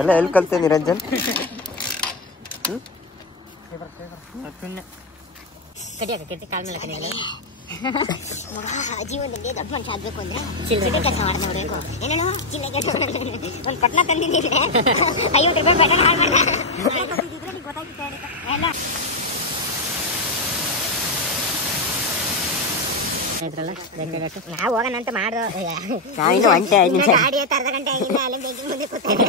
ಎಲ್ಲ ಎಲ್ಲಿ ಕಲ್ತೆ ನಿರಂಜನ್? ಜೀವನದಲ್ಲಿ ದೊಡ್ಡ ಮನುಷ್ಯ ಆಗ್ಬೇಕು ಅಂದ್ರೆ ಚಿಲ್ಲರೆ ಕೆಲಸ ಮಾಡ್ಬೇಕು. ಏನೇನು ಚಿಲ್ಲರೆ ಒಂದು ಪಟ್ನ ತಂದಿದ್ದೀವಿ, 50 ರೂಪಾಯಿ ಬೆಟ್ಟ ಹಾಳು ಮಾಡ ಗೊತ್ತಾಗಿತ್ತು ಎಲ್ಲ. ನಾವು ಹೋಗೋಣ ಅಂತ ಮಾಡ್ದು ಗಾಡಿ ಅರ್ಧ ಗಂಟೆ ಆಗಿಲ್ಲ, ಅಲ್ಲಿ ಬೆಂಕಿ ಮುಂದೆ ಕೂತಾರೆ.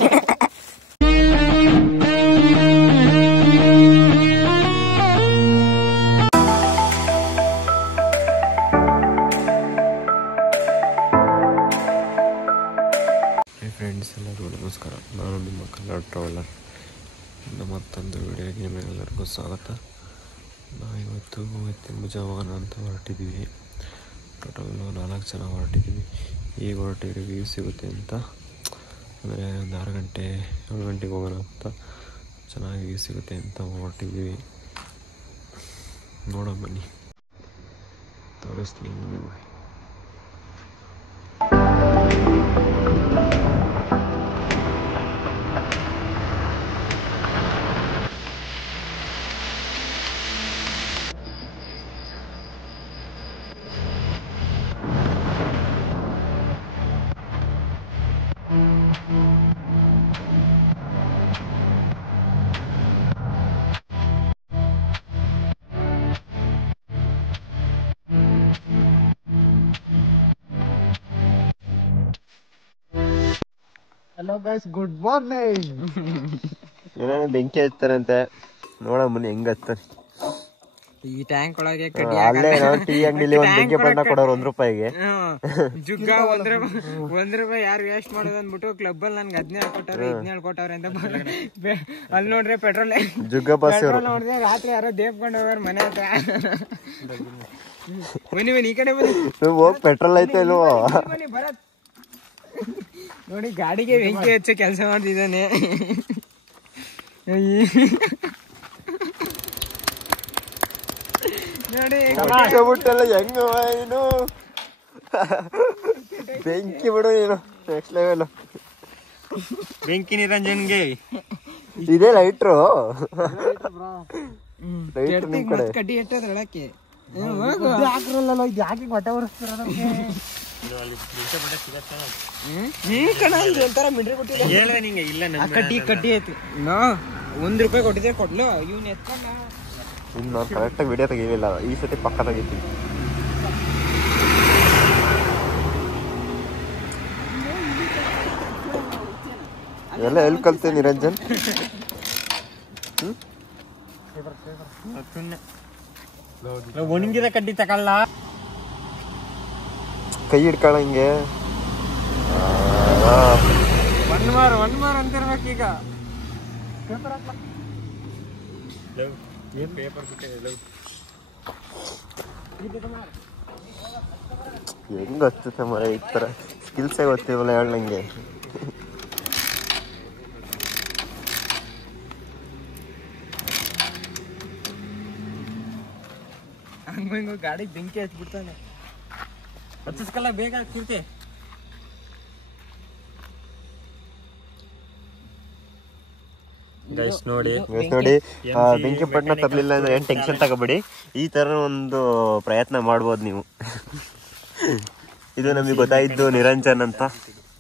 ಫ್ರೆಂಡ್ಸ್ ಎಲ್ಲರಿಗೂ ನಮಸ್ಕಾರ. ನಾನು ನಿಮ್ಮ ಕನ್ನಡ ಟ್ರಾವೆಲರ್. ಮತ್ತೊಂದು ವಿಡಿಯೋಗೆ ನಿಮ್ಮೆಲ್ಲರಿಗೂ ಸ್ವಾಗತ. ನಾವಿವತ್ತು ಎತ್ತಿನಭುಜ ಹೋಗೋಣ ಅಂತ ಹೊರಟಿದ್ದೀವಿ. ಟೋಟಲ್ 4 ಜನ ಹೊರಟಿದ್ದೀವಿ. ಈಗ ಹೊರಟಿದ್ರೆ ವ್ಯೂ ಸಿಗುತ್ತೆ ಅಂತ, ಅಂದರೆ ಒಂದು 6 ಗಂಟೆ 7 ಗಂಟೆಗೆ ಹೋಗೋಣ ಅಂತ, ಚೆನ್ನಾಗಿ ವ್ಯೂ ಸಿಗುತ್ತೆ ಅಂತ ಹೊರಟಿದ್ದೀವಿ. ನೋಡೋ ಬನ್ನಿ, ತೋರಿಸ್ತೀನಿ ನಿಮಗೆ. Hello guys, good morning. ಏನೇನೋ ಬೆಂಕಿ ಹಚ್ತಾರಂತೆ, ನೋಡ ಬನ್ನಿ ಹೆಂಗ್ ಹಚ್ತಾರೆ. ಈ ಟ್ಯಾಂಕ್ ಒಳಗೆ ಅಲ್ಲೇ ಟೀ ಅಂಗಡಿಲಿ ಒಂದು ಬೆಂಕಿ ಬಣ್ಣ ಕೊಡೋರು 1 ರೂಪಾಯಿಗೆ. ಜುಗ್ಗ 1 ರೂಪಾಯಿ ಯಾರು ವೇಸ್ಟ್ ಮಾಡೋದು ಅಂದ್ಬಿಟ್ಟು ಕ್ಲಬ್ ಅಲ್ಲಿ ನನ್ಗೆ 17 ಕೊಟ್ಟವ್ರೆ 17 ಕೊಟ್ಟವ್ರೆ ಅಂತ ಅಲ್ಲಿ ನೋಡ್ರೆ ಪೆಟ್ರೋಲ್ ಜುಗ್ಗ ಬಸ್ ನೋಡಿದ್ರೆ ರಾತ್ರಿ ಯಾರೋ ದೇವ್ಕೊಂಡು ಹೋಗೋರು ಮನೆ ಹತ್ರ. ಬನ್ನಿ ಬನ್ನಿ ಈ ಕಡೆ ಬನ್ನಿ, ಹೋಗಿ ಪೆಟ್ರೋಲ್ ಐತೆ ಇಲ್ವೋ ಬನ್ನಿ ಬರತ್. ನೋಡಿ ಗಾಡಿಗೆ ಬೆಂಕಿ ಹಚ್ಚೋ ಕೆಲಸ ಮಾಡ್ತಿದ್ದಾನೆ. ನೋಡಿ ಬಿಟ್ಟಲ್ಲ ಹೆಂಗ ನೀನು, ಬೆಂಕಿ ಬಿಡು ನೀನು, ನೆಕ್ಸ್ಟ್ ಲೆವೆಲ್ ಬೆಂಕಿ ನಿರಂಜನ್ಗೆ ಇದೇ ಲೈಟ್ರು. ಕಡ್ಡಿ ಇಟ್ಟದ ಹೇಳಕ್ಕೆ ಹಾಕ್ರಲ್ಲ, ಇದು ಯಾಕೆ ಹೊಟ್ಟೆ ಉರಿಸ್ತೀರ ನಮ್ಗೆ? ಕಡ್ಡಿ ಆಯ್ತು. 1 ರೂಪಾಯಿ ಕೊಟ್ಟಿದ್ದೆ ಕೊಡ್ಲು, ಇವ್ನ ಎತ್ಕೊಂಡ. ಇನ್ನು ನಾನು ಕರೆಕ್ಟಾಗಿ ವಿಡಿಯೋ ತೆಗೀಲಿಲ್ಲ, ಈ ಸತಿ ಪಕ್ಕ ತೆಗಿತೀನಿ. ಎಲ್ಲ ಎಲ್ಲಿ ಕಲ್ತೆ ನಿರಂಜನ್? ಒಣಗಿದ ಕಡ್ಡಿ ತಗೊಳ್ಳ, ಕೈ ಹಿಡ್ಕೊಳ್ಳಂಗೆ. ಒನ್ ಮಾರ್ ಅಂತಿರ್ಬೇಕೀಗ. ಹೆಂಗ್ ಹಚ್ಚುತ್ತೆ ಮರ, ಈ ತರ ಸ್ಕಿಲ್ಸೇ ಗೊತ್ತಿವಲ್ಲ ಹೇಳಂಗೆ. ಹಂಗ ಗಾಡಿ ಬೆಂಕಿ ಹಚ್ಬಿಡ್ತಾನೆ. ಹಚ್ಚಿಸ್ಕಲ್ಲ ಬೇಗ ಕಿರ್ತಿ. ನೋಡಿ ಬೆಂಕಿ ಪಟ್ಟಣ ತರಲಿಲ್ಲ ಅಂದ್ರೆ ಏನ್ ಟೆನ್ಷನ್ ತಗೋಬೇಡಿ. ಈ ತರ ಒಂದು ಪ್ರಯತ್ನ ಮಾಡ್ಬೋದು ನೀವು. ಇದು ನಮಗೆ ಗೊತ್ತಾಯ್ತು ನಿರಂಜನ್ ಅಂತ,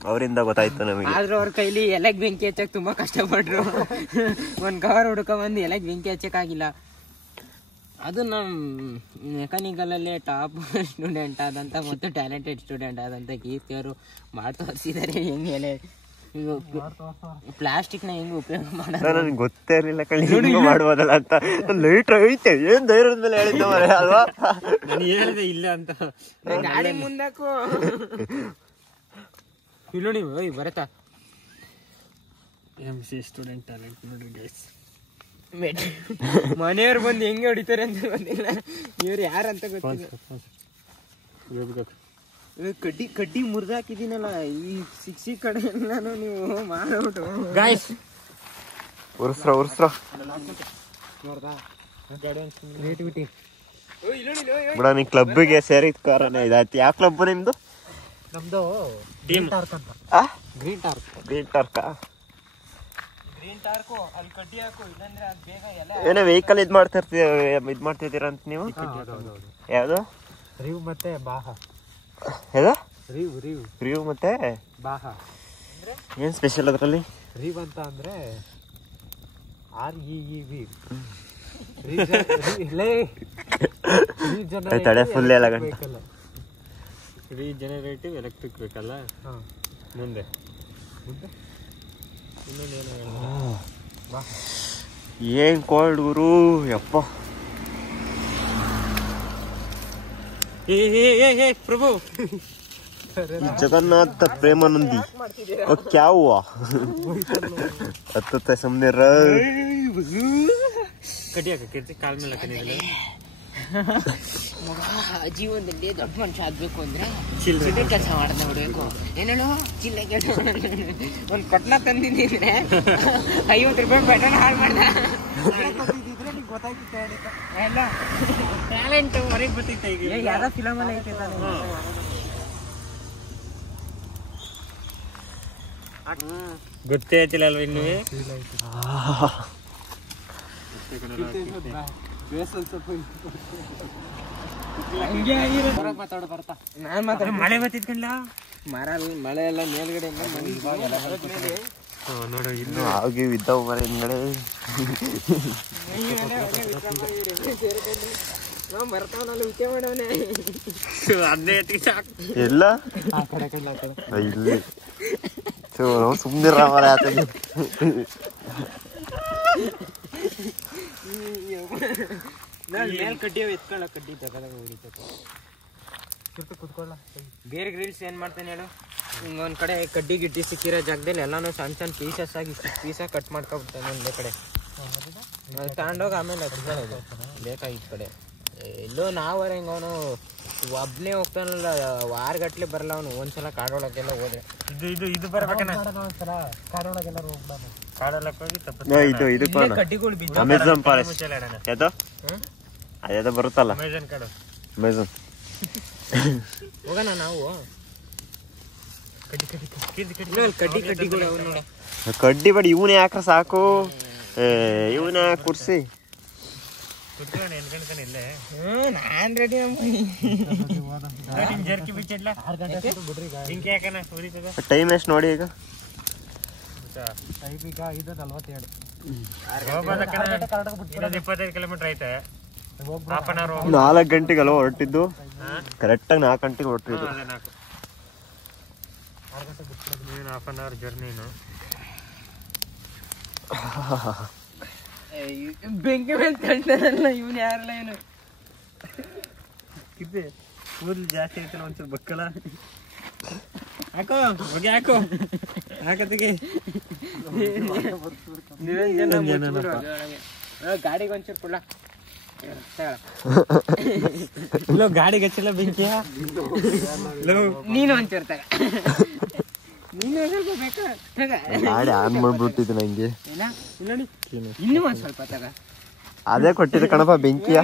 ಅವರಿಂದ ಗೊತ್ತಾಯ್ತು ನಮಗೆ. ಆದ್ರೂ ಅವ್ರ ಕೈಲಿ ಎಲೆಗ್ ಬೆಂಕಿ ಹಚ್ಚಕ್ ತುಂಬಾ ಕಷ್ಟಪಟ್ರು. ಒಂದ್ ಕವರ್ ಹುಡ್ಕೊಂಬಂದು ಎಲೆಗ್ ಬೆಂಕಿ ಹಚ್ಚಕ್ಕಾಗಿಲ್ಲ. ಅದು ನಮ್ ಮೆಕ್ಯಾನಿಕಲ್ ಅಲ್ಲೇ ಟಾಪ್ ಸ್ಟೂಡೆಂಟ್ ಆದಂತ ಮತ್ತು ಟ್ಯಾಲೆಂಟೆಡ್ ಸ್ಟೂಡೆಂಟ್ ಆದಂತ ಕೀರ್ತಿ ಅವರು ಮಾಡಿ ತೋರಿಸಿದ್ದಾರೆ ಹೆಂಗ್ ಎಲೆ ಪ್ಲಾಸ್ಟಿಕ್ ನ ಹೆಂಗ್ ಉಪಯೋಗ ಮಾಡೋದು. ನನಗೆ ಗೊತ್ತೇ ಇರಲಿಲ್ಲ ಕಳಿ ಮಾಡ್ಬೋದಲ್ಲ ಅಂತ. ಲೈಟ್ ಐತೆ, ಏನ್ ಧೈರ್ಯದ ಮೇಲೆ ಹೇಳಿದ್ದ ಮರೆ ಅಲ್ವಾ? ನಾನು ಹೇಳಿದೆ ಇಲ್ಲ ಅಂತ. ಗಾಡಿ ಮುಂದಕ್ಕೂ ಇಲ್ಲಿ ನೋಡಿ, ಓಯ್ ಬರತ್ತಾ MC ಸ್ಟೂಡೆಂಟ್ ಟ್ಯಾಲೆಂಟ್ ನೋಡ್ರಿ ಗೈಸ್. ಮನೆಯವ್ರು ಬಂದು ಹೆಂಗೆ ಹೊಡಿತಾರೆ ಅಂತ ಗೊತ್ತಿಲ್ಲ, ಇವ್ರು ಯಾರಂತ ಗೊತ್ತಿಲ್ಲ. ಕಡ್ಡಿ ಮುರಿದಾಕಿದ್ದೀನಲ್ಲ, ಈ 6 ಕಡೆ ಎಲ್ಲಾನು ನೀವು ಮಾಡ್ಬಿಟ್ಟು ಗಾಯ್ಸ್ ಉರ್ಸ್ರ ನೋಡ್ದಾ ಕ್ರಿಯೇಟಿವಿಟಿ. ಬಿಡ, ನೀ ಕ್ಲಬ್ಗೆ ಸೇರಿದ ಕಾರಣ ಇದಾಯ್ತು. ಯಾವ ಕ್ಲಬ್ ನಿಮ್ದು? ನಮ್ದು ಟೀಮ್ ಟಾರ್ಕ್ ಅಂತ. Green torque. Green torque. Torque ಅಲ್ಲಿ ಕಡ್ಡಿ ಹಾಕು, ಇಲ್ಲಾಂದ್ರೆ ಅದು ಬೇಗ ಎಲ್ಲ ಏನೋ ವೆಹಿಕಲ್ ಇದ್ ಮಾಡ್ತಿರ್ತೀರ ಅಂತ ನೀವು? ಯಾವ್ದು? ರಿವ್ ಮತ್ತೆ ಬಾಹ. ಯಾವ್ದು? ರಿವ್ ರಿವ್ ಮತ್ತೆ ಬಾಹ. ಏನ್ ಸ್ಪೆಷಲ್ ಅದ್ರಲ್ಲಿ? ರಿವ್ ಅಂತ ಅಂದ್ರೆ REEV. ತಡೆ ಫುಲ್ ಎಲ್ಲ ಗಂಟೆ. ರೀಜನರೇಟಿವ್ ಎಲೆಕ್ಟ್ರಿಕ್ ಬೇಕಲ್ಲ. ಮುಂದೆ ಏನ್ ಕೋಲ್ಡ್ ಗುರು ಯಪ್ಪ. ಪ್ರಭು ಜಗನ್ನಾಥ ಪ್ರೇಮಾನಂದಿ ಕ್ಯಾ ಹುआ ಹತ್ತತ್ತೆ ಸುಮ್ನೆ ಕಡಿ ಹಾಕಿ ಕಾಲ್ ಮೇಲೆ ಹಾಕಿದ್ರೆ ಜೀವನದಲ್ಲಿ ದೊಡ್ಡ ಮನುಷ್ಯ ಆಗ್ಬೇಕು ಅಂದ್ರೆ ಚಿಲ್ಲರೆ ಕೆಲಸ ಮಾಡ್ದೆ ಬಿಡ್ಬೇಕು. ಏನೇಳು ಚಿಲ್ಲರೆ ಕೆಲಸ ಒಂದ್ ಕಟ್ನ ತಂದಿದ್ರೆ 50 ರೂಪಾಯಿ ಬೆಟನ್ ಹಾಳು ಮಾಡ್ದ. ಎಲ್ಲ ಟ್ಯಾಲೆಂಟ್ ಹೊರಗೆ ಬರ್ತಿತ್ತು. ಈಗ ಯಾವ್ದೋ ಫಿಲಮ್ ಅಲ್ಲಿ ಐತೆ ಗೊತ್ತೇ ಆಯ್ತಿಲ್ಲ ಅಲ್ವಾ ಇನ್ನು. ಮಳೆ ಬರ್ತಿದ್ಕಂಡ ಮಳೆ ಎಲ್ಲ ಮೇಲ್ಗಡೆ ನೋಡು ಇನ್ನು ಹಾಗೆ ಇದ್ದಾವ ಮರ ಹಿಂದ್ಗಡೆ. ಎಲ್ಲ ಇಲ್ಲಿ ಸುಮ್ನೆ ಮರ ಆತಗೆ. ಮೇಲ್ ಕಡ್ಡಿ ಎತ್ಕೊಳ್ಳ ಕಡ್ಡಿ ತಗೊಳಗ ಉರಿತೈತೆ. ಬೇರೆ ಗ್ರಿಲ್ಸ್ ಏನ್ ಮಾಡ್ತಾನೆ ಹೇಳು, ಹಿಂಗ ಒಂದ್ ಕಡೆ ಕಡ್ಡಿ ಗಿಡ್ಡಿ ಸಿಕ್ಕಿರೋ ಜಾಗದಲ್ಲಿ ಎಲ್ಲಾನು ಸಣ್ಣ ಸಣ್ಣ ಪೀಸಸ್ ಆಗಿ ಪೀಸಾಗಿ ಕಟ್ ಮಾಡ್ಕೊಬಿಡ್ತಾನೆ ಒಂದೇ ಕಡೆ ತಗೊಂಡೋಗಿ ಆಮೇಲೆ ಹಚ್ಕೊಳ್ಳೋದು ಬೇಕಾಗಿದ್ದ ಕಡೆ. ಎಲ್ಲೋ ನಾವರ ಹಿಂಗ ಅವನು ಒಬ್ನೇ ಹೋಗ್ತಾನಲ್ಲ, ವಾರಗಟ್ಲೆ ಬರಲ್ಲ ಅವನು. ಒಂದ್ಸಲ ಕಾಡೊಳಗೆಲ್ಲ ಹೋದ್ರೆ ಇದು ಬರ್ಬೇಕಲ್ಲ ಕಾಡೊಳಗೆಲ್ಲ ಹೋಗ್ಬಾರ್ದು. ಕಾಡೊಳಕ್ಕೆ ಹೋಗಿ ಇದು ಅಮೆಝಾನ್ ಫಾರೆಸ್ಟ್ ಯಾವ್ದು ಅದ್ಯಾವ್ದೋ ಬರುತ್ತಲ್ಲ ಅಮೆಝಾನ್. ಹೋಗೋಣ ನಾವು. ಕಡ್ಡಿಗಳು ಅವ ನೋಡ. ಕಡ್ಡಿ ಬಡಿ ಇವನೇ ಯಾಕ್ರ ಸಾಕು, ಇವನೇ ಕುರ್ಸಿ. ನಾನ್ ರೆಡಿ. ಟೈಮ್ ಎಷ್ಟು ನೋಡಿ ಈಗ? ಈಗ 5:47. 25 ಕಿಲೋಮೀಟರ್ ಐತೆ. 4 ಗಂಟೆಗಲ್ವ ಹೊರಟಿದ್ದು? ಕರೆಕ್ಟಾಗಿ 4 ಗಂಟೆಗೆ ಹೊರಟಿದ್ದು. Half an hour ಜರ್ನಿನು. ಬೆಂಕಿ ಮೇಲೆ ತಳ್ತಾನಲ್ಲ ಇವನು. ಯಾರಲ್ಲ ಇವನು ಕೂದಲು ಜಾಸ್ತಿ ಐತಲ್ಲ ಒಂಚೂರು ಬಕ್ಕಳ ಹಾಕೋ ಹೊಗೆ ಹಾಕೋ ಹಾಕತ್ತಿಗೆ. ಗಾಡಿಗೆ ಒಂಚೂರು ಕೊಡ. ಗಾಡಿಗೆ ಹಚ್ಚಿಲ್ಲ ಬೆಂಕಿ. ನೀನು ಒಂಚೂರು ತಗ. ನೀನು ಸ್ವಲ್ಪ ಬೇಕಾ ಗಾಡಿ ಆನ್ ಮಾಡ್ಬಿಟ್ಟಿದ್ದು ನಂಗೆ. ಇನ್ನೂ ಒಂದ್ ಸ್ವಲ್ಪ ತಗ. ಅದೇ ಕೊಟ್ಟಿದ್ದು ಕಣಪ್ಪ ಬೆಂಕಿಯ.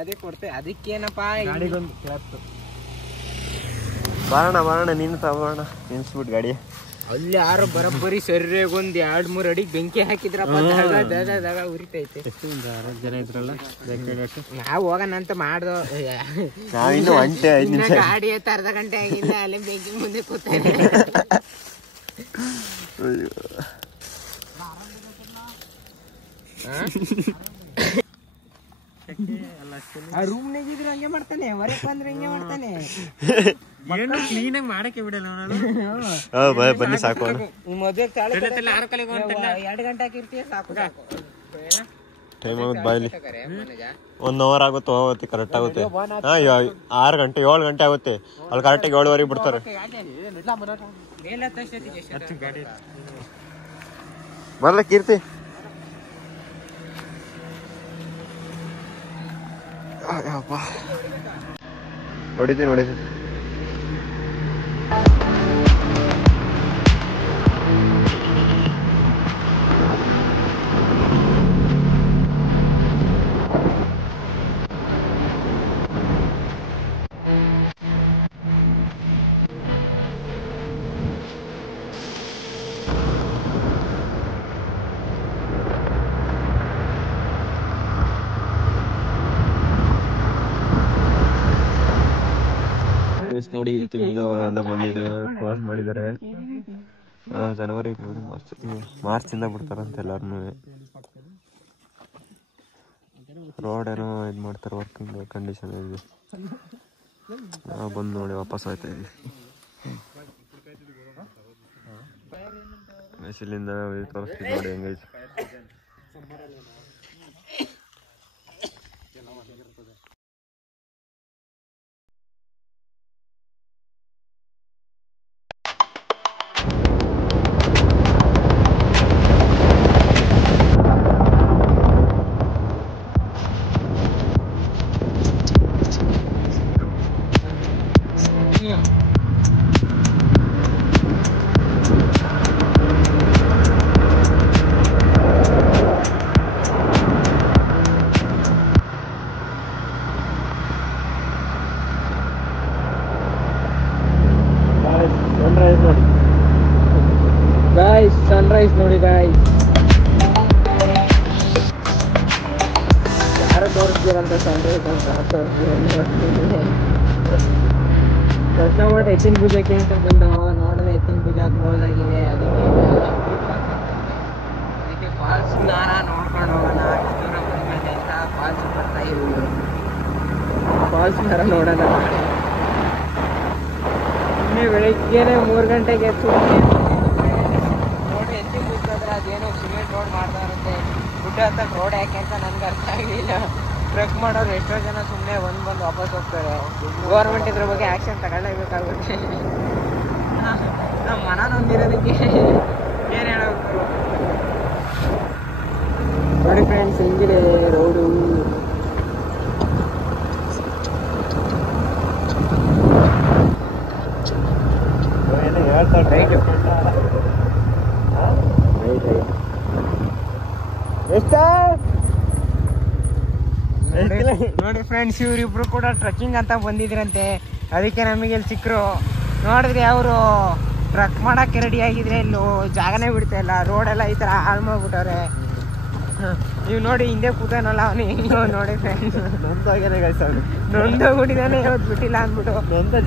ಅದೇ ಕೊಡ್ತೆ. ಅದಕ್ಕೇನಪ್ಪಾ ಗಾಡಿಗೊಂದು ಕ್ಲಾತ್. ಬರೋಣ ನೀನು ತಗೋಣ ನಿನ್ಸ್ಬಿಟ್ಟು ಗಾಡಿ. ಅಲ್ಲಿ ಯಾರು ಬರೋಬ್ಬರಿ ಸರಿಯಾಗಿ ಒಂದ್ 2-3 ಅಡಿ ಬೆಂಕಿ ಹಾಕಿದ್ರಪ್ಪ. ದಾಗ ಉರಿತೈತೆ. ಎಷ್ಟು ಒಂದು 6 ಜನ ಇದ್ರಲ್ಲ ನಾವು ಹೋಗೋಣ ಅಂತ ಮಾಡ್ದೋ. ನಾವಿನ್ನು 5 ನಿಮಿಷ ಗಾಡಿ ಎತ್ತ ಅರ್ಧ ಗಂಟೆ ಆಗಿಲ್ಲ, ಅಲ್ಲೇ ಬೆಂಕಿ ಮುಂದೆ ಕೂತಾರೆ. ಆ ರೂಮ್ನಾಗ ಇದ್ರೆ ಹಂಗೆ ಮಾಡ್ತಾನೆ, ಹೊರಗೆ ಬಂದ್ರೆ ಹಿಂಗೆ ಮಾಡ್ತಾನೆ. ಕ್ಲೀನ್ ಆಗಿ ಮಾಡಕ್ಕೆ ಬಿಡಲ್ಲ ಬನ್ನಿ ಸಾಕು. ಮದುವೆ 2 ಗಂಟೆ ಹಾಕಿರ್ತೀಯ ಸಾಕು. ಟೈಮ್ ಆಗುತ್ತೆ ಬಾಯ್ಲಿ. 1 ಅವರ್ ಆಗುತ್ತೆ ಹೋಗುತ್ತೆ. ಕರೆಕ್ಟ್ ಆಗುತ್ತೆ. 6 ಗಂಟೆ 7 ಗಂಟೆ ಆಗುತ್ತೆ. ಅಲ್ಲಿ ಕರೆಕ್ಟಾಗಿ 7:15 ಬಿಡ್ತಾರೆ. ಬರಲ್ಲ ಕೀರ್ತಿ. ಹೊಡಿತೀನಿ. ನೋಡಿ ತಿಂಗಳ ಬಂದಿದೆ ಕ್ಲಾಸ್ ಮಾಡಿದ್ದಾರೆ. ಜನವರಿ ಮಾರ್ಚಿಂದ ಬಿಡ್ತಾರಂತೆ ಎಲ್ಲಾರನ್ನೂ. ರೋಡ್ ಏನೋ ಇದು ಮಾಡ್ತಾರೆ, ವರ್ಕಿಂಗ್ ಕಂಡೀಷನ್ ಇದೆ. ನಾವು ಬಂದು ನೋಡಿ ವಾಪಸ್ ಆಯ್ತಾ ಇದೀವಿ. ಇಲ್ಲಿಂದ ತೋರಿಸ್ತೀವಿ ನೋಡಿ ಹೆಂಗೈತೆ. ಸನ್ರೈಸ್ ನೋಡಿ ಗಾಯ್ಸ್. ಯಾರು ತೋರಿಸ್ತೀರಂತ ಸನ್ರೈಸ್ ಅಂತ ಪ್ರಶ್ನೆ ಮಾಡಿ ಎತ್ತಿನ ಪೂಜೆಗೆ ಅಂತ ಬಂದು ನೋಡಿದ್ರೆ ಎತ್ತಿನ ಪೂಜೆ ಕ್ಲೋಸ್ ಆಗಿದೆ. ಅದಕ್ಕೆ ಫಾಲ್ಸ್ ನೋಡ್ಕೊಂಡು ಹೋಗೋಣ. ಇಷ್ಟು ದೂರ ಬಂದ್ಮೇಲೆ ಅಂತ ಫಾಲ್ಸ್ ಬರ್ತಾ ಇದ್ದೀವಿ. ಫಾಲ್ಸ್ ನೋಡೋಣ. ಇನ್ನೇ ಬೆಳಿಗ್ಗೆನೆ 3 ಗಂಟೆಗೆ ಎತ್ತು ನೋಡಿ ಎತ್ತಿ ಕೂತ್ಕೊಂಡ್ರೆ ಅದೇನೋ ಸಿಮೆಂಟ್ ರೋಡ್ ಮಾಡ್ತಾ ಇರುತ್ತೆ. ಗುಡ್ಡ ಹತ್ತಕ್ಕೆ ರೋಡ್ ಯಾಕೆ ಅಂತ ನನಗೆ ಅರ್ಥ ಆಗಲಿಲ್ಲ. ಟ್ರಕ್ ಮಾಡೋರು ಎಷ್ಟೋ ಜನ ಸುಮ್ಮನೆ ಬಂದು ವಾಪಸ್ ಹೋಗ್ತಾರೆ. ಗೌರ್ಮೆಂಟ್ ಇದ್ರ ಬಗ್ಗೆ ಆ್ಯಕ್ಷನ್ ತಗೊಳ್ಳೇಬೇಕಾಗುತ್ತೆ. ನಮ್ಮ ಮನ ನೊಂದಿರೋದಕ್ಕೆ ಏನು ಹೇಳಬೇಕು ನೋಡಿ ಫ್ರೆಂಡ್ಸ್. ಹಿಂಗಿದೆ ರೋಡು. ನೋಡಿ ಫ್ರೆಂಡ್ಸ್, ಇವರಿಬ್ರು ಕೂಡ ಟ್ರಕ್ಕಿಂಗ್ ಅಂತ ಬಂದಿದ್ರಂತೆ. ಅದಕ್ಕೆ ನಮಗೆ ಇಲ್ಲಿ ಸಿಕ್ಕರು. ನೋಡಿದ್ರೆ ಅವರು ಟ್ರಕ್ ಮಾಡಕ್ಕೆ ರೆಡಿ ಆಗಿದ್ರೆ ಇಲ್ಲೂ ಜಾಗನೇ ಬಿಡ್ತಾ ಇಲ್ಲ. ರೋಡೆಲ್ಲ ಈ ಥರ ಹಾಳು ಮಾಡ್ಬಿಟ್ಟವ್ರೆ. ನೀವು ನೋಡಿ ಹಿಂದೆ ಕೂತಾನಲ್ಲ ಅವನು ನೋಡಿ ಫ್ರೆಂಡ್ಸ್, ನೊಂದೋಗ್ಬಿಟ್ಟಿದ್ದಾನೆ. ಇವತ್ತು ಬಿಟ್ಟಿಲ್ಲ ಅಂದ್ಬಿಟ್ಟು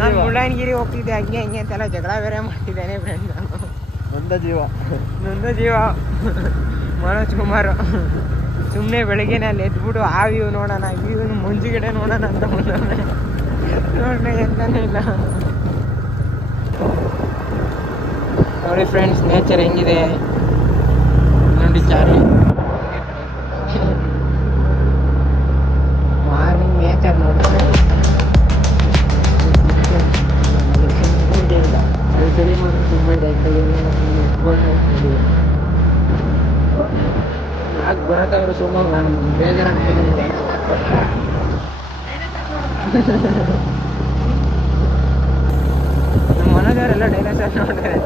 ನಾನು ಮುಳ್ಳಯ್ಯನಗಿರಿ ಹೋಗ್ತಿದ್ದೆ ಹಂಗೆ ಹಂಗೆ ಅಂತೆಲ್ಲ ಜಗಳ ಬೇರೆ ಮಾಡ್ತಿದ್ದಾನೆ ಫ್ರೆಂಡ್ಸ್. ನೊಂದ ಜೀವ ಮನೋಜ್ ಕುಮಾರ್. ಸುಮ್ಮನೆ ಬೆಳಗ್ಗೆನೆ ಅಲ್ಲಿ ಎದ್ಬಿಟ್ಟು ಆ ವ್ಯೂ ನೋಡೋಣ, ವ್ಯೂ ಮಂಜುಗಡೆ ನೋಡೋಣ ಅಂತ ಬಂದವನೆ. ನೋಡೋಣ ಎಂತಾನೇ ಇಲ್ಲ. ನೋಡಿ ಫ್ರೆಂಡ್ಸ್, ನೇಚರ್ ಹೆಂಗಿದೆ ನೋಡಿ. ಚಾರ್ಲಿ ಮಾರ್ನಿಂಗ್ ನೇಚರ್ ನೋಡ್ತಾರೆ. ಯಾಕೆ ಬರತ್ತವ್ರು ಸುಮ್ಮನೆ ನಾನು ಬೇಜಾರಾಗ್ತಿದ್ದೆ. ನಮ್ಮ ಮನೋಜವರೆಲ್ಲ ಡೈನೋಸರ್ ನೋಡ್ತಾರೆ.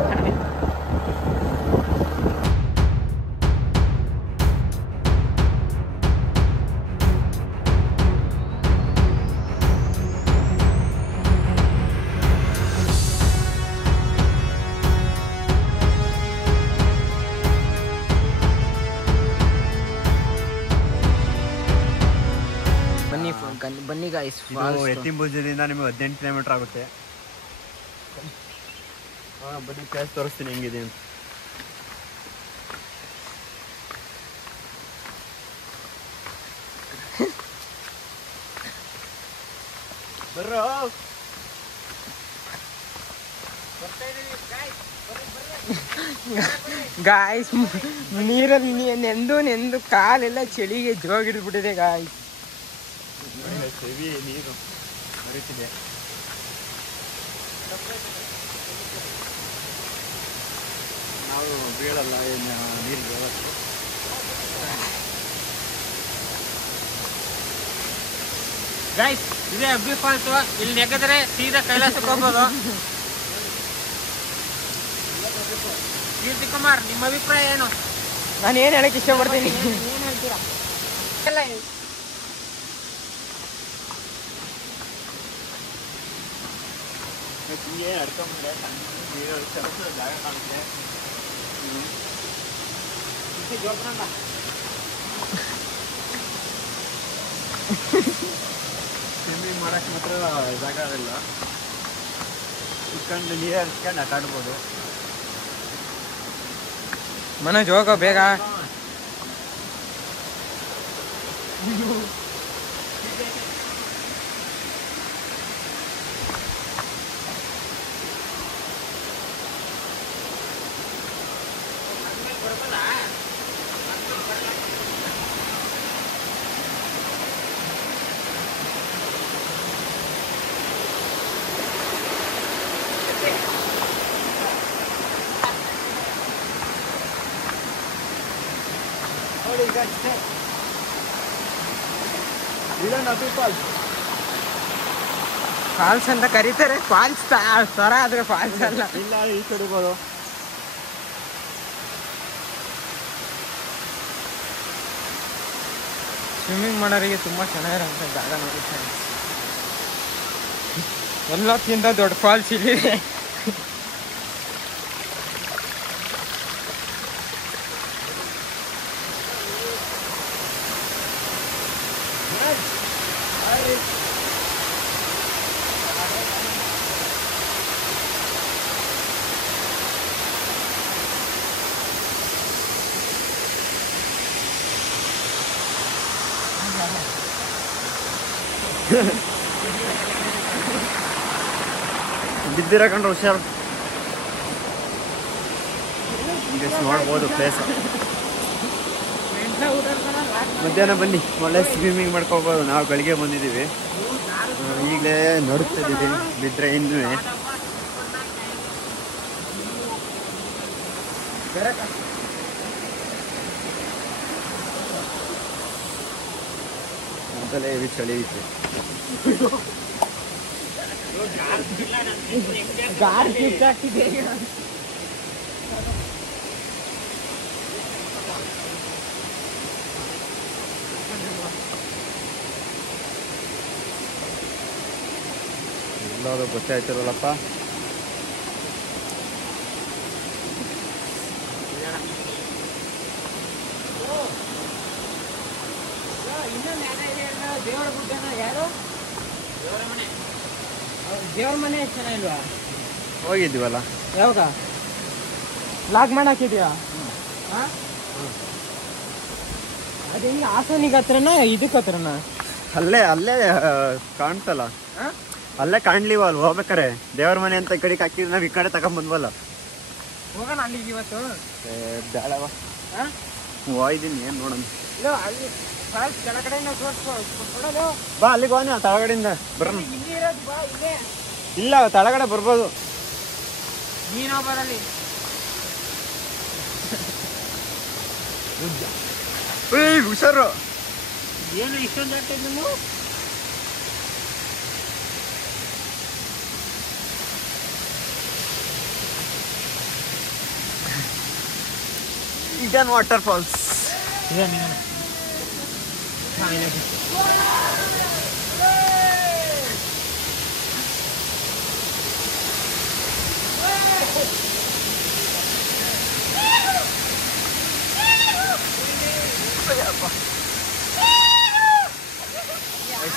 ಬನ್ನಿ ಗಾಯ್ಸ್, ಎತ್ತಿನ ಭುಜದಿಂದ ನಿಮಗೆ 18 ಕಿಲೋಮೀಟರ್ ಆಗುತ್ತೆ. ಬನ್ನಿ ಪ್ಲೇಸ್ ತೋರಿಸ್ತೀನಿ ಹೆಂಗಿದೆ ಅಂತ. ಬರ್ರೋ ಗಾಯ್ಸ್, ನೀರಲ್ಲಿ ನೆಂದು ಕಾಲೆಲ್ಲ ಚಳಿಗೆ ಜೋಗಿಡ್ಬಿಟ್ಟಿದೆ ಗಾಯ್ಸ್. ಹೆವಿ ನೀರು ಹರಿತಿದೆ. ನಾವು ಬೀಳಲ್ಲ ನೀರು ಬೀಳಕ್ಕೆ. ಗೈಸ್, ಇದೇ ಅಬ್ಬಿ ಫಾಲ್ಸ್. ಇಲ್ಲಿ ನೆಗೆದ್ರೆ ಸೀದಾ ಕೈಲಾಸಕ್ಕೆ ಹೋಗ್ಬೋದು. ಕೀರ್ತಿ ಕುಮಾರ್, ನಿಮ್ಮ ಅಭಿಪ್ರಾಯ ಏನು? ನಾನು ಏನು ಹೇಳಕ್ಕೆ ಇಷ್ಟಪಡ್ತೀನಿ. ಏನು ಹೇಳ್ತೀರಾ? ಅಡ್ಕೊಂಡ್ರೆ ನೀರು ಜಾಗ ಕಾಣುತ್ತೆ. ಸ್ವಿಮ್ಮಿಂಗ್ ಮಾಡಕ್ಕೆ ಮಾತ್ರ ಜಾಗ ಇಲ್ಲ. ಕುತ್ಕೊಂಡು ನೀರು ಹರಿಸ್ಕೊಂಡು ಆಟ ಆಡ್ಬೋದು. ಮನೋಜ್ ಹೋಗೋ ಬೇಗ. ನೋಡಿ ಈಗ ಅಷ್ಟೇ ಇದನ್ನ ಫಾಲ್ಸ್ ಅಂತ ಕರೀತಾರೆ. ಫಾಲ್ಸ್ ತರ ಆದ್ರೆ ಫಾಲ್ಸ್ ಅಲ್ಲ. ಇಲ್ಲ ಈ ಕಡಿಬೋದು. ಸ್ವಿಮ್ಮಿಂಗ್ ಮಾಡೋರಿಗೆ ತುಂಬಾ ಚೆನ್ನಾಗಿರೋಂಥ ಜಾಗ ನೋಡಿ ಫ್ರೆಂಡ್ಸ್. ಎಲ್ಲಕ್ಕಿಂತ ದೊಡ್ಡ ಫಾಲ್ಸ್ ಇಲ್ಲಿದೆ. ಬಿದ್ದಿರ ಕಂಡ್ರೆ ಹುಷಾರು. ನೋಡ್ಬೋದು ಪ್ಲೇಸ್. ಮಧ್ಯಾಹ್ನ ಬನ್ನಿ, ಒಳ್ಳೆ ಸ್ವಿಮ್ಮಿಂಗ್ ಮಾಡ್ಕೋಬೋದು. ನಾವು ಬೆಳಿಗ್ಗೆ ಬಂದಿದ್ದೀವಿ, ಈಗಲೇ ನೋಡ್ತಿದ್ದೀವಿ. ಬಿದ್ದರೆ ಇನ್ನೂ ಮೊದಲೇ ಹೆವಿ ಚಳಿ ಐತೆ. ಎಲ್ಲರೂ ಗೊತ್ತಾಯ್ತಿರಲ್ಲಪ್ಪ. ದೇವ್ರ ಮನೆ ಚೆನ್ನಾಗಿಲ್ವಾ? ಹೋಗಿದ್ದೀವಲ್ಲ. ಯಾವಾಗ ಲಾಗ್ ಮಾಡಾಕಿದ್ಯಾ? ಅದು ಹೆಂಗೆ ಹಾಸನಿಗೆ ಹತ್ರನ ಇದಕ್ಕೆ ಹತ್ರನ? ಅಲ್ಲೇ ಕಾಣ್ತಲ್ಲ, ಅಲ್ಲೇ ಕಾಣ್ಲಿವ ಅಲ್ಲಿ ಹೋಗ್ಬೇಕಾರೆ. ದೇವ್ರ ಮನೆ ಅಂತ ಈ ಕಡೆಗೆ ಹಾಕಿದ್ರೆ ನಾವು ಈ ಕಡೆ ತಗೊಂಡ್ಬಂದ್ವಲ್ಲ. ಹೋಗೋಣ ಅಲ್ಲಿಗೆ ಇವತ್ತು. ಬೇಡವ, ಹೋಯ್ದೀನಿ. ಏನು ನೋಡೋಣ. ಇಲ್ಲ ಅಲ್ಲಿ ಫಾಲ್ಸ್ ಕೆಳಗಡೆಯಿಂದ ತೋರಿಸ್ಕೊಡೋದು. ಬಾ ಅಲ್ಲಿಗೆ ಹೋಗಿ ನಾವು ತಳಗಡೆಯಿಂದ ಬರೋಣ. ಇಲ್ಲಿ ಇರೋದು ಬಾ, ಇಲ್ಲೇ ಇಲ್ಲ ತಳಗಡೆ ಬರ್ಬೋದು. ನೀನು ಬರಲಿ. ಹುಷಾರು. ಏನು ಇಷ್ಟೊಂದು ಆಗ್ತದೆ ನೀವು? ಈಡನ್ ವಾಟರ್ ಫಾಲ್ಸ್.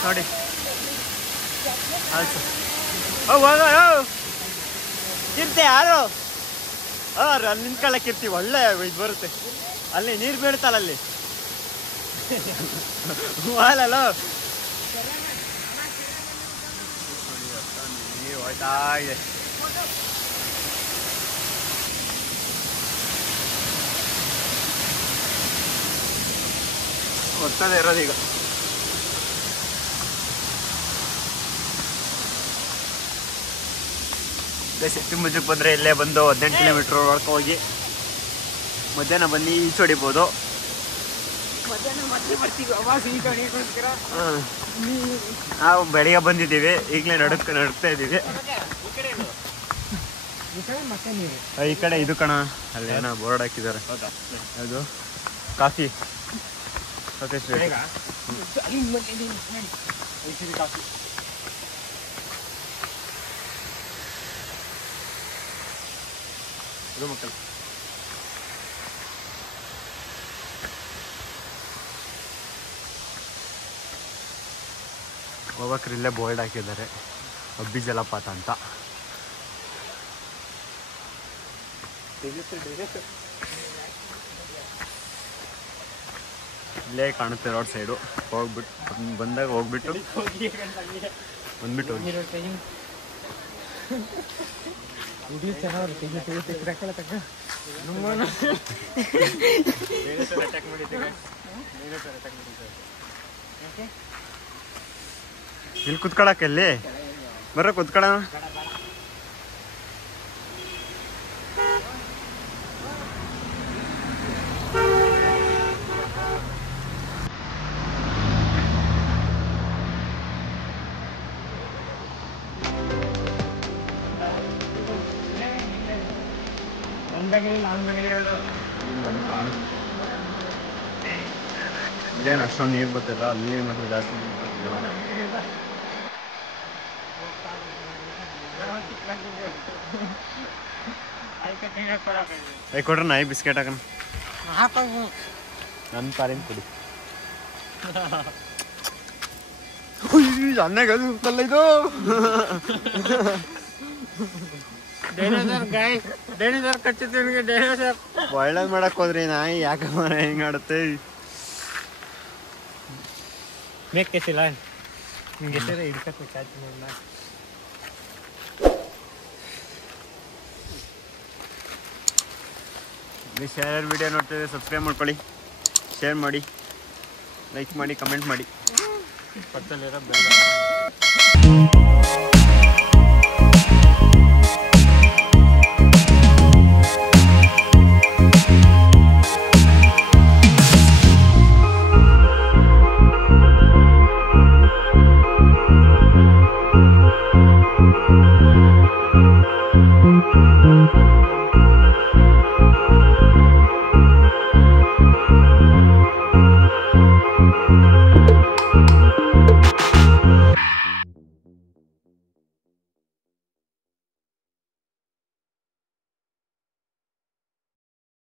ನೋಡಿ ಕೀರ್ತಿ ಯಾರು ಅಲ್ಲಿ ನಿಂತ್ಕೊಳ್ಳಕ್ಕೆ ಇರ್ತೀವಿ. ಒಳ್ಳೆ ಇದು ಬರುತ್ತೆ. ಅಲ್ಲಿ ನೀರು ಬೀಳ್ತಲ್ಲ ಅಲ್ಲಿ. ಅಲ್ಲೋ ನೀರು ಹೋಯ್ತಾ ಇದೆ. ಗೊತ್ತದೆ ಇರೋದೀಗ. ಶಕ್ತಿ ಮುಜಕ್ಕೆ ಬಂದರೆ ಇಲ್ಲೇ ಬಂದು 18 ಕಿಲೋಮೀಟ್ರ್ ಒಳಗೆ ಹೋಗಿ ಮಧ್ಯಾಹ್ನ ಬನ್ನಿ ಈಚು ಹೊಡಿಬೋದು. ನಾವು ಬೆಳಿಗ್ಗೆ ಬಂದಿದ್ದೀವಿ, ಈಗಲೇ ನಡುಕ್ತಾ ಇದ್ದೀವಿ. ಈ ಕಡೆ ಇದು ಕಣ, ಅಲ್ಲಿ ಏನೋ ಬೋರ್ಡ್ ಹಾಕಿದ್ದಾರೆ. ಅದು ಕಾಫಿ ಕಾಫಿ. ಇದು ಮಕ್ಕಳು ಹೋಗ್ಬೇಕ್ರಿ. ಇಲ್ಲೇ ಬೋರ್ಡ್ ಹಾಕಿದ್ದಾರೆ, ಅಬ್ಬಿ ಜಲಪಾತ ಅಂತ. ಇಲ್ಲೇ ಕಾಣುತ್ತೆ ರೋಡ್ ಸೈಡು. ಹೋಗ್ಬಿಟ್ಟು ಬಂದಾಗ ಹೋಗ್ಬಿಟ್ಟು ಬಂದ್ಬಿಟ್ಟು ಹೋಗಿ. ವಿಡಿಯೋ ಚೆನ್ನಾಗಿ ತೆಗಿ ಇಲ್ಲಿ ಕುತ್ಕೊಳಕ್ಕೆ ಅಲ್ಲಿ ಬರ್ರ ಕುತ್ಕೊಳ. ಇದೇನು ಅಷ್ಟೊಂದು ನೀರು ಬರ್ತಿಲ್ಲ, ಅಲ್ಲಿ ಮಾತ್ರ ಜಾಸ್ತಿ ನೀರು ಬರ್ತಿಲ್ಲ. ಕೊಡ್ರಿ ನಾಯಿ ಬಿಸ್ಕೆಟ್ ಹಾಕಣ. ನನ್ನ ಪಾರಿನ ಕೊಡಿ. ಚೆನ್ನಾಗ ಅಲ್ಲ ಇದು. ಒಳ್ಳೇದ್ ಮಾಡಕ್ ಹೋದ್ರಿ ನಾಯಿ ಯಾಕೆ ಹಿಂಗ ಆಡುತ್ತೆ. ಬೇಕಿಲ್ಲ ನಿಮ್ಗೆ ಹಿಡ್ಕತ್ಬೇಕಾಯ್ತು. ಶೇರ್ ವಿಡಿಯೋ ನೋಡ್ತಿದ್ರೆ ಸಬ್ಸ್ಕ್ರೈಬ್ ಮಾಡ್ಕೊಳ್ಳಿ, ಶೇರ್ ಮಾಡಿ, ಲೈಕ್ ಮಾಡಿ, ಕಮೆಂಟ್ ಮಾಡಿ. ಪಕ್ಕದಲ್ಲಿರೋ ಬೆಲ್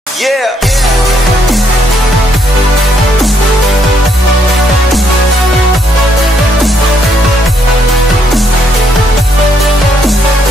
Yeah.